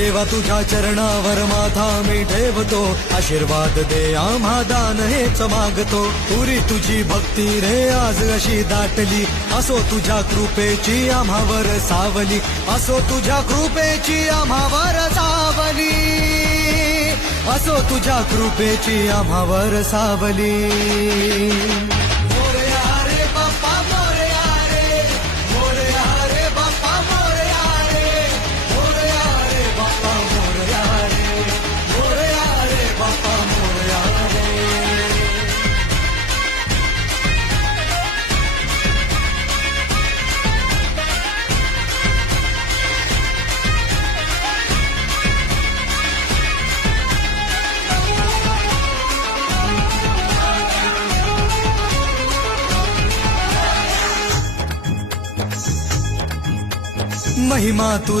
देवा तुझ्या चरणावर माथा मी ठेवतो, आशीर्वाद दे आम्हा दान हेच मागतो. पुरी तुझी भक्ती रे आज अशी दाटली, असो तुझ्या कृपेची आम्हावर सावली, असो तुझ्या कृपेची आम्हावर सावली, असो तुझ्या कृपेची आम्हावर सावली. मोरया रे बाप्पा मोरया रे, मोरया रे बाप्पा मोरया रे, मोरया रे बाप्पा मोरया रे, मोरया रे बाप्पा मोरया रे. महिमा तू